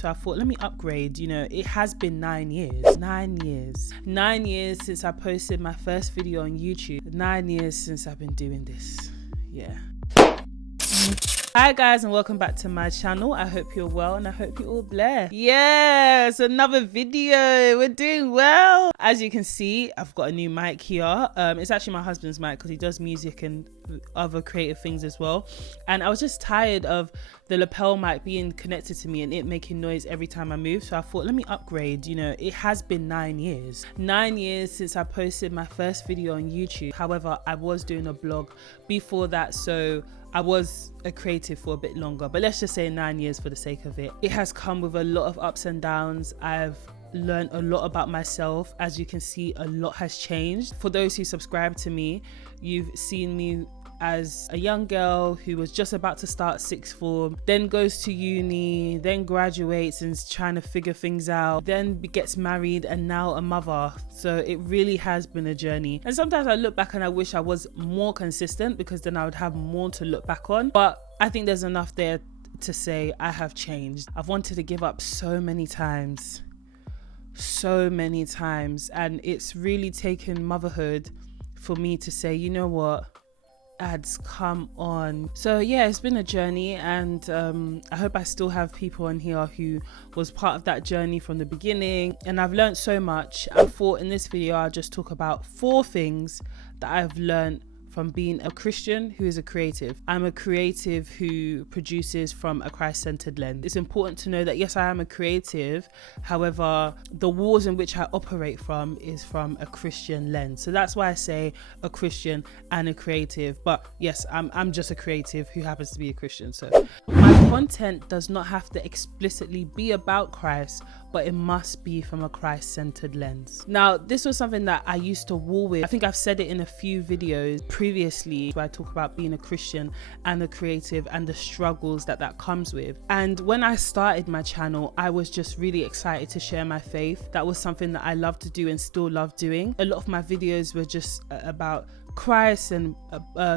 so I thought, let me upgrade. You know, it has been 9 years. 9 years since I posted my first video on YouTube. 9 years since I've been doing this. Yeah. Hi guys, and welcome back to my channel. I hope you're well and I hope you're all blessed. Yes, another video. We're doing well. As you can see, I've got a new mic here. It's actually my husband's mic because he does music and other creative things as well. And I was just tired of the lapel mic being connected to me and it making noise every time I move. So I thought, let me upgrade. You know, it has been 9 years. 9 years since I posted my first video on YouTube. However, I was doing a blog before that, so I was a creative for a bit longer, but let's just say 9 years for the sake of it. It has come with a lot of ups and downs. I've learned a lot about myself. As you can see, a lot has changed. For those who subscribe to me, you've seen me as a young girl who was just about to start sixth form, then goes to uni, then graduates and is trying to figure things out, then gets married and now a mother. So it really has been a journey. And sometimes I look back and I wish I was more consistent because then I would have more to look back on. But I think there's enough there to say I have changed. I've wanted to give up so many times, and it's really taken motherhood for me to say, you know what, ads, come on. So yeah, it's been a journey, and I hope I still have people on here who was part of that journey from the beginning, and I've learned so much. I thought in this video I'll just talk about 4 things that I've learned from being a Christian who is a creative. I'm a creative who produces from a Christ-centered lens. It's important to know that yes, I am a creative, however, the walls in which I operate from is from a Christian lens. So that's why I say a Christian and a creative. But yes, I'm just a creative who happens to be a Christian. So my content does not have to explicitly be about Christ, but it must be from a Christ-centered lens. Now, this was something that I used to war with. I think I've said it in a few videos previously where I talk about being a Christian and a creative and the struggles that comes with. And when I started my channel, I was just really excited to share my faith. That was something that I love to do and still love doing. A lot of my videos were just about Christ and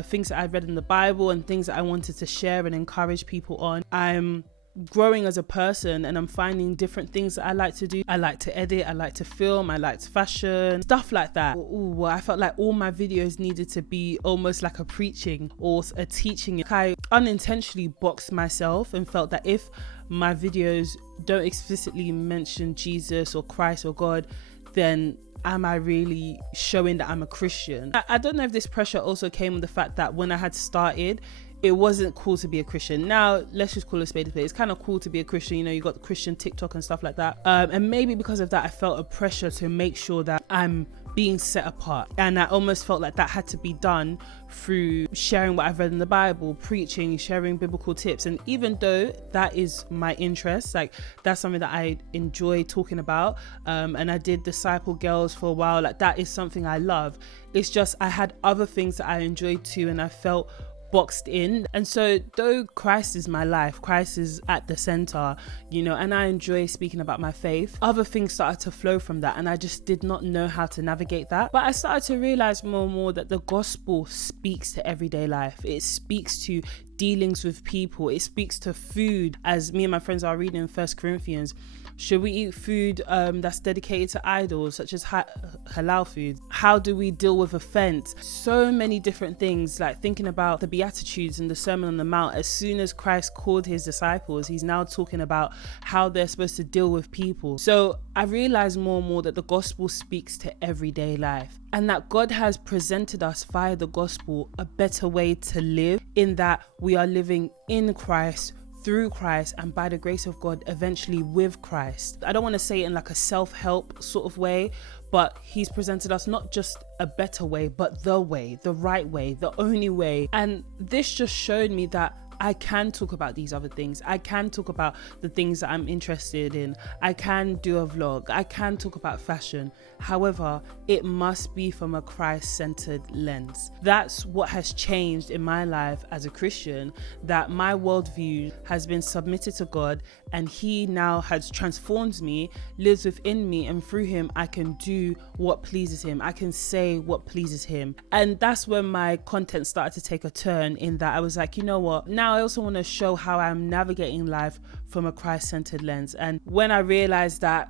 things that I read in the Bible and things that I wanted to share and encourage people on. I'm growing as a person and I'm finding different things that I like to do. I like to edit, I like to film, I like fashion, stuff like that. Ooh, I felt like all my videos needed to be almost like a preaching or a teaching. I unintentionally boxed myself and felt that if my videos don't explicitly mention Jesus or Christ or God, then am I really showing that I'm a Christian? I don't know if this pressure also came with the fact that when I had started, it wasn't cool to be a Christian. Now, let's just call it a spade. It's kind of cool to be a Christian. You know, you got the Christian TikTok and stuff like that. And maybe because of that, I felt a pressure to make sure that I'm being set apart. And I almost felt like that had to be done through sharing what I've read in the Bible, preaching, sharing biblical tips. And even though that is my interest, like that's something that I enjoy talking about, and I did Disciple Girls for a while, like that is something I love. It's just I had other things that I enjoyed too, and I felt boxed in. And so though Christ is my life, Christ is at the center, you know, and I enjoy speaking about my faith, other things started to flow from that, and I just did not know how to navigate that. But I started to realize more and more that the gospel speaks to everyday life. It speaks to dealings with people. It speaks to food. As me and my friends are reading 1 Corinthians, should we eat food that's dedicated to idols, such as halal food? How do we deal with offense? So many different things, like thinking about the Beatitudes and the Sermon on the Mount. As soon as Christ called his disciples, he's now talking about how they're supposed to deal with people. So I realized more and more that the gospel speaks to everyday life, and that God has presented us via the gospel a better way to live, in that we are living in Christ, through Christ, and by the grace of God, eventually with Christ. I don't want to say it in like a self-help sort of way, but he's presented us not just a better way, but the way, the right way, the only way. And this just showed me that I can talk about these other things. I can talk about the things that I'm interested in. I can do a vlog. I can talk about fashion. However, it must be from a Christ-centered lens. That's what has changed in my life as a Christian, that my worldview has been submitted to God, and he now has transformed me, lives within me, and through him I can do what pleases him. I can say what pleases him. And that's when my content started to take a turn, in that I was like, you know what, now I also want to show how I'm navigating life from a Christ-centered lens. And when I realized that,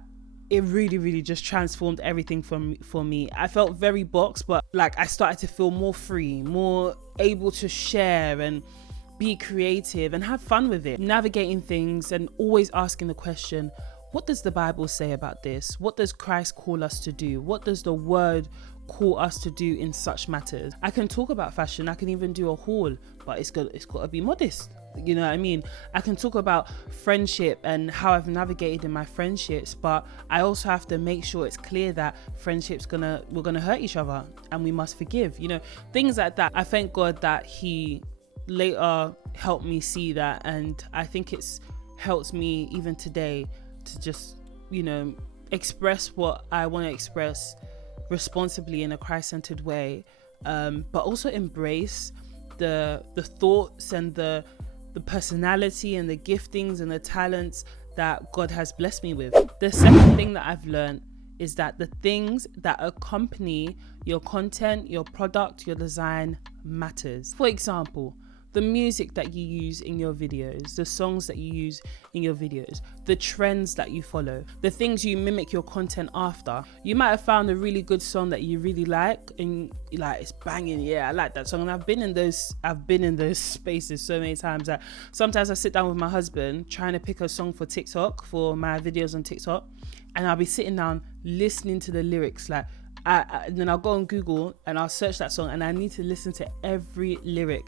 it really just transformed everything for me. I felt very boxed, but like I started to feel more free, more able to share and be creative and have fun with it, navigating things and always asking the question, what does the Bible say about this? What does Christ call us to do? What does the word call us to do in such matters? I can talk about fashion, I can even do a haul, but it's got to be modest. You know what I mean? I can talk about friendship and how I've navigated in my friendships, but I also have to make sure it's clear that we're gonna hurt each other and we must forgive, you know, things like that. I thank God that he later helped me see that, and I think it's helped me even today to just, you know, express what I want to express responsibly in a Christ-centered way, but also embrace the thoughts and the personality and the giftings and the talents that God has blessed me with. The second thing that I've learned is that the things that accompany your content, your product, your design matters. For example, the music that you use in your videos, the songs that you use in your videos, the trends that you follow, the things you mimic your content after. You might have found a really good song that you really like and you're like, it's banging, yeah, I like that song. And I've been in those spaces so many times that sometimes I sit down with my husband trying to pick a song for TikTok, for my videos on TikTok, and I'll be sitting down listening to the lyrics, like then I'll go on Google and I'll search that song and I need to listen to every lyric.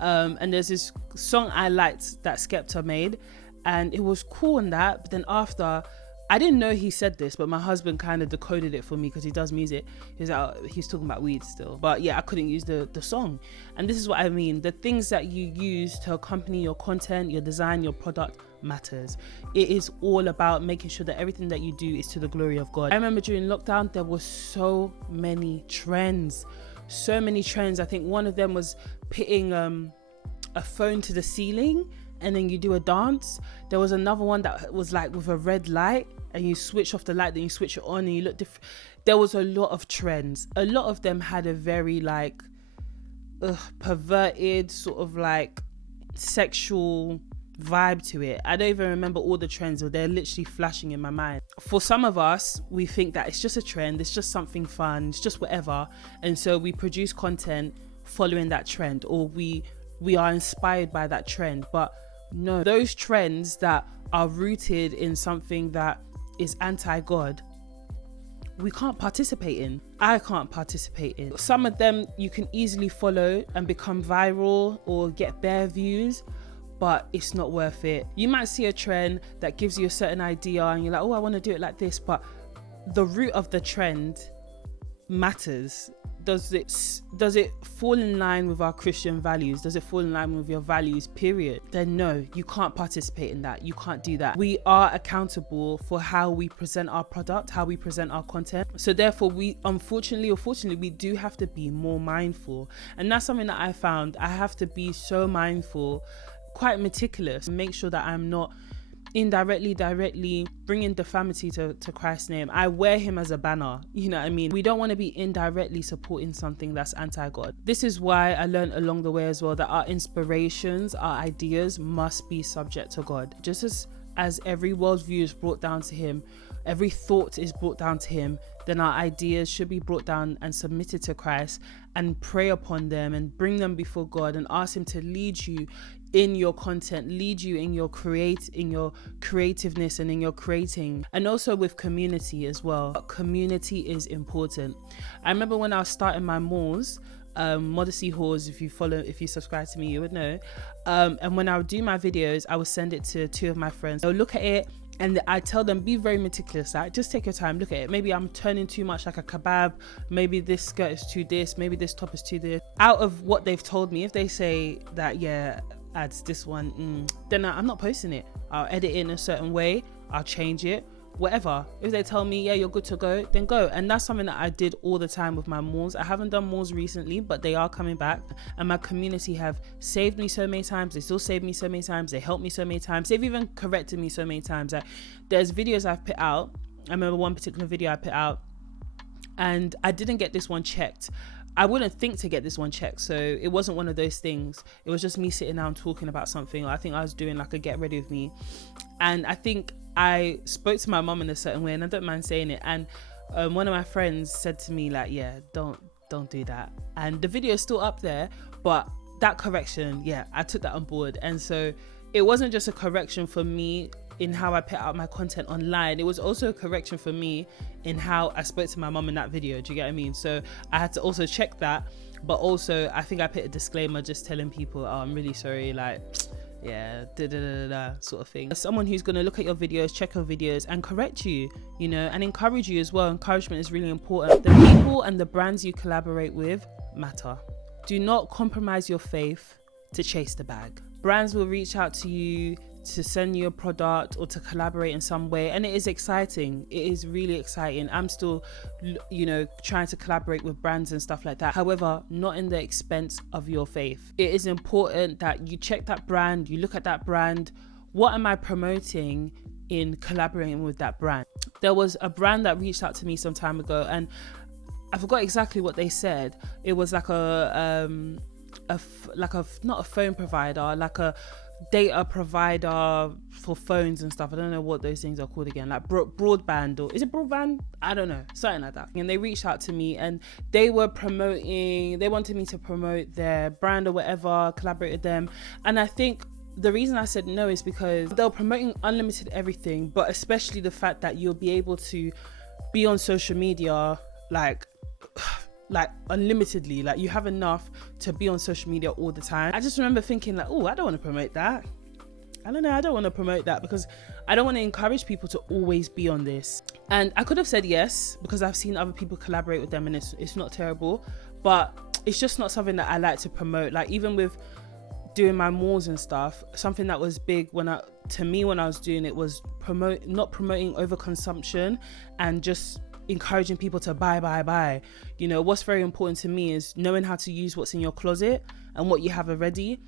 And there's this song I liked that Skepta made, and it was cool in that, but then after, I didn't know he said this, but my husband kind of decoded it for me because he does music. He's talking about weed still, but yeah, I couldn't use the song. And this is what I mean, the things that you use to accompany your content, your design, your product matters. It is all about making sure that everything that you do is to the glory of God. I remember during lockdown there were so many trends. I think one of them was pitting a phone to the ceiling and then you do a dance. There was another one that was like with a red light and you switch off the light, then you switch it on and you look different. There was a lot of trends. A lot of them had a very like perverted sort of like sexual vibe to it. I don't even remember all the trends, but they're literally flashing in my mind. For some of us, we think that it's just a trend, it's just something fun, it's just whatever, and so we produce content following that trend, or we are inspired by that trend. But no, those trends that are rooted in something that is anti-God, we can't participate in. I can't participate in. Some of them you can easily follow and become viral or get bare views, but it's not worth it. You might see a trend that gives you a certain idea and you're like, oh, I want to do it like this, but the root of the trend matters. Does it fall in line with our Christian values? Does it fall in line with your values, period? Then no, you can't participate in that. You can't do that. We are accountable for how we present our product, how we present our content. So therefore, we unfortunately or fortunately, we do have to be more mindful. And that's something that I found. I have to be so mindful, quite meticulous, make sure that I'm not directly bringing defamity to Christ's name. I wear him as a banner, you know what I mean? We don't want to be indirectly supporting something that's anti-God. This is why I learned along the way as well that our inspirations, our ideas must be subject to God. Just as every worldview is brought down to him, every thought is brought down to him, then our ideas should be brought down and submitted to Christ, and pray upon them and bring them before God and ask him to lead you in your content, lead you in your creativeness and in your creating, and also with community as well. Community is important. I remember when I was starting my mauls, modesty hauls, if you subscribe to me, you would know. And when I would do my videos, I would send it to two of my friends. They'll look at it and I tell them, be very meticulous. Like, just take your time, look at it. Maybe I'm turning too much like a kebab. Maybe this skirt is too this. Maybe this top is too this. Out of what they've told me, if they say that, yeah, adds this one, then I'm not posting it. I'll edit it in a certain way. I'll change it. whatever. If they tell me, yeah, you're good to go, then go. And that's something that I did all the time with my mauls. I haven't done mauls recently, but they are coming back. And my community have saved me so many times. They still save me so many times. They help me so many times. They've even corrected me so many times. Like, there's videos I've put out. I remember one particular video I put out and I didn't get this one checked. I wouldn't think to get this one checked. So it wasn't one of those things. It was just me sitting down talking about something. I think I was doing like a get ready with me. And I think I spoke to my mum in a certain way, and I don't mind saying it. And one of my friends said to me like, yeah, don't do that. And the video is still up there, but that correction, yeah, I took that on board. And so it wasn't just a correction for me in how I put out my content online. It was also a correction for me in how I spoke to my mum in that video. Do you get what I mean? So I had to also check that, but also I think I put a disclaimer just telling people, oh, I'm really sorry, like, yeah, sort of thing. Someone who's going to look at your videos, check your videos and correct you, you know, and encourage you as well. Encouragement is really important. The people and the brands you collaborate with matter. Do not compromise your faith to chase the bag. Brands will reach out to you to send you a product or to collaborate in some way, and it is exciting. It is really exciting. I'm still, you know, trying to collaborate with brands and stuff like that. However, not in the expense of your faith. It is important that you check that brand, you look at that brand. What am I promoting in collaborating with that brand? There was a brand that reached out to me some time ago, and I forgot exactly what they said. It was like not a phone provider, like a data provider for phones and stuff. I don't know what those things are called again, like broadband, or is it broadband? I don't know, something like that. And they reached out to me and they wanted me to promote their brand or whatever, collaborate with them. And I think the reason I said no is because they're promoting unlimited everything, but especially the fact that you'll be able to be on social media like unlimitedly, like you have enough to be on social media all the time. I just remember thinking like, oh, I don't want to promote that. I don't want to promote that because I don't want to encourage people to always be on this. And I could have said yes because I've seen other people collaborate with them and it's not terrible, but it's just not something that I like to promote. Like even with doing my mauls and stuff, something that was big when I was doing it was not promoting overconsumption and just encouraging people to buy. You know, what's very important to me is knowing how to use what's in your closet and what you have already.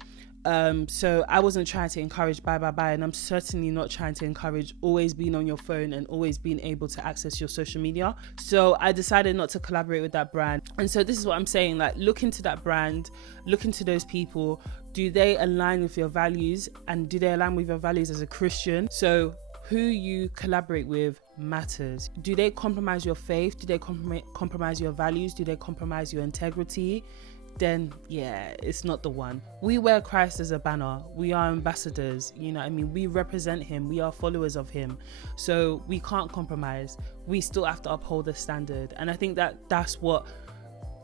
So I wasn't trying to encourage buy, and I'm certainly not trying to encourage always being on your phone and always being able to access your social media. So I decided not to collaborate with that brand. And so this is what I'm saying, like, look into that brand, look into those people. Do they align with your values, and do they align with your values as a Christian? So who you collaborate with matters. Do they compromise your faith? Do they compromise your values? Do they compromise your integrity? Then yeah, it's not the one. We wear Christ as a banner. We are ambassadors, you know what I mean? We represent him. We are followers of him. So we can't compromise. We still have to uphold the standard. And I think that that's what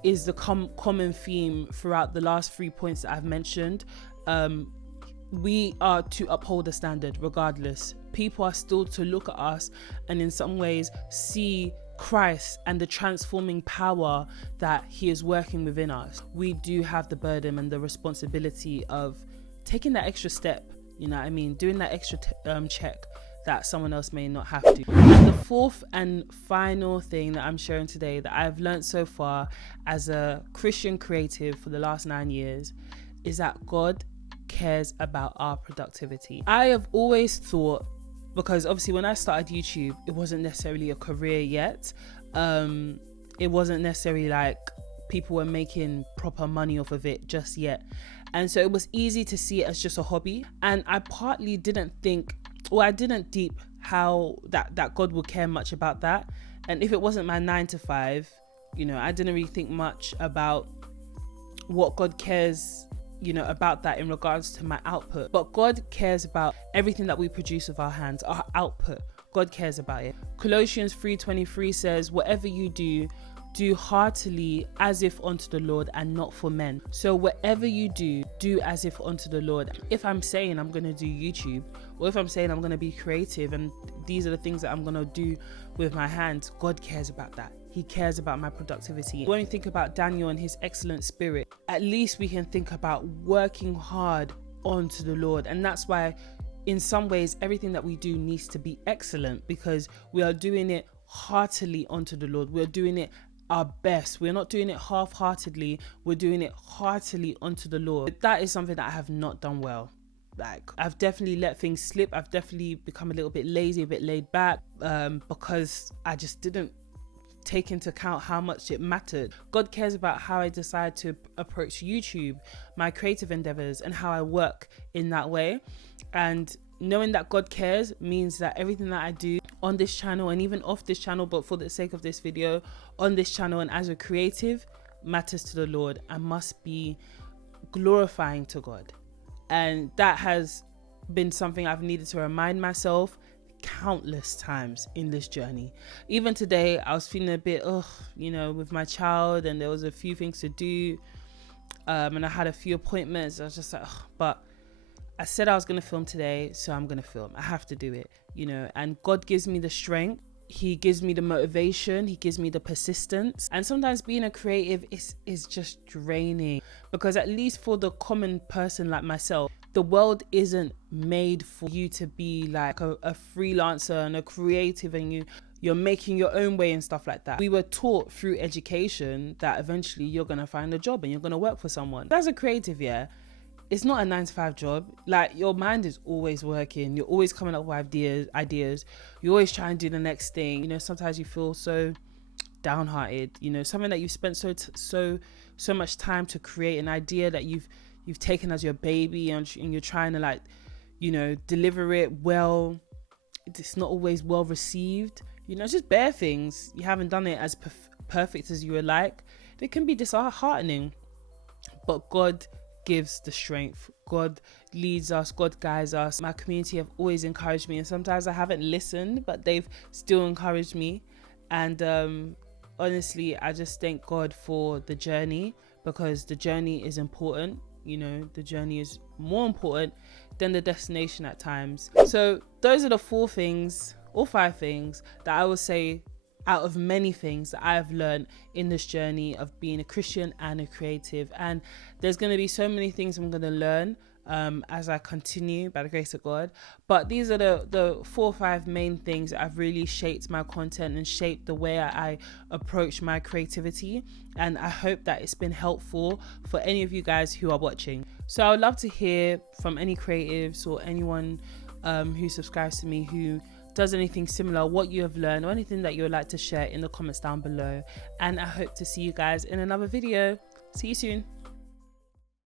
is the common theme throughout the last 3 points that I've mentioned. We are to uphold the standard regardless. People are still to look at us and in some ways see Christ and the transforming power that he is working within us. We do have the burden and the responsibility of taking that extra step, you know what I mean, doing that extra check that someone else may not have to. And the fourth and final thing that I'm sharing today that I've learned so far as a Christian creative for the last 9 years is that God cares about our productivity. I have always thought, because obviously when I started YouTube, it wasn't necessarily a career yet. It wasn't necessarily like people were making proper money off of it just yet. And so it was easy to see it as just a hobby. And I partly didn't think, or I didn't deep how that God would care much about that. And if it wasn't my 9 to 5, you know, I didn't really think much about what God cares, you know, about that in regards to my output. But God cares about everything that we produce with our hands, our output. God cares about it. Colossians 3:23 says, whatever you do, do heartily as if unto the Lord and not for men. So whatever you do, do as if unto the Lord. If I'm saying I'm going to do YouTube, or if I'm saying I'm going to be creative and these are the things that I'm going to do with my hands, God cares about that. He cares about my productivity. When we think about Daniel and his excellent spirit, at least we can think about working hard onto the Lord. And that's why in some ways, everything that we do needs to be excellent, because we are doing it heartily unto the Lord. We're doing it our best. We're not doing it half-heartedly. We're doing it heartily unto the Lord. That is something that I have not done well. Like, I've definitely let things slip. I've definitely become a little bit lazy, a bit laid back, because I just didn't take into account how much it mattered. God cares about how I decide to approach YouTube, my creative endeavors, and how I work in that way. And knowing that God cares means that everything that I do on this channel, and even off this channel, but for the sake of this video, on this channel and as a creative, matters to the Lord and must be glorifying to God. And that has been something I've needed to remind myself countless times in this journey. Even today, I was feeling a bit with my child, and there was a few things to do, and I had a few appointments. I was just like, but I said I was going to film today, so I'm going to film. I have to do it, and God gives me the strength. He gives me the motivation. He gives me the persistence. And sometimes being a creative is just draining, because at least for the common person like myself, the world isn't made for you to be like a freelancer and a creative, and you're making your own way and stuff like that. We were taught through education that eventually you're going to find a job and you're going to work for someone. As a creative, it's not a 9-to-5 job. Like, your mind is always working. You're always coming up with ideas. You're always trying to do the next thing. Sometimes you feel so downhearted. Something that you've spent so much time to create, an idea that you've taken as your baby, and you're trying to deliver it well. It's not always well received. Just bare things. You haven't done it as perfect as you would like. It can be disheartening, but God gives the strength. God leads us. God guides us. My community have always encouraged me, and sometimes I haven't listened, but they've still encouraged me. And honestly, I just thank God for the journey, because the journey is important. The journey is more important than the destination at times. So those are the 4 things or 5 things that I would say out of many things that I have learned in this journey of being a Christian and a creative. And there's going to be so many things I'm going to learn as I continue, by the grace of God. But these are the 4 or 5 main things that have really shaped my content and shaped the way I approach my creativity. And I hope that it's been helpful for any of you guys who are watching. So I would love to hear from any creatives or anyone who subscribes to me who does anything similar, what you have learned, or anything that you would like to share in the comments down below. And I hope to see you guys in another video. See you soon.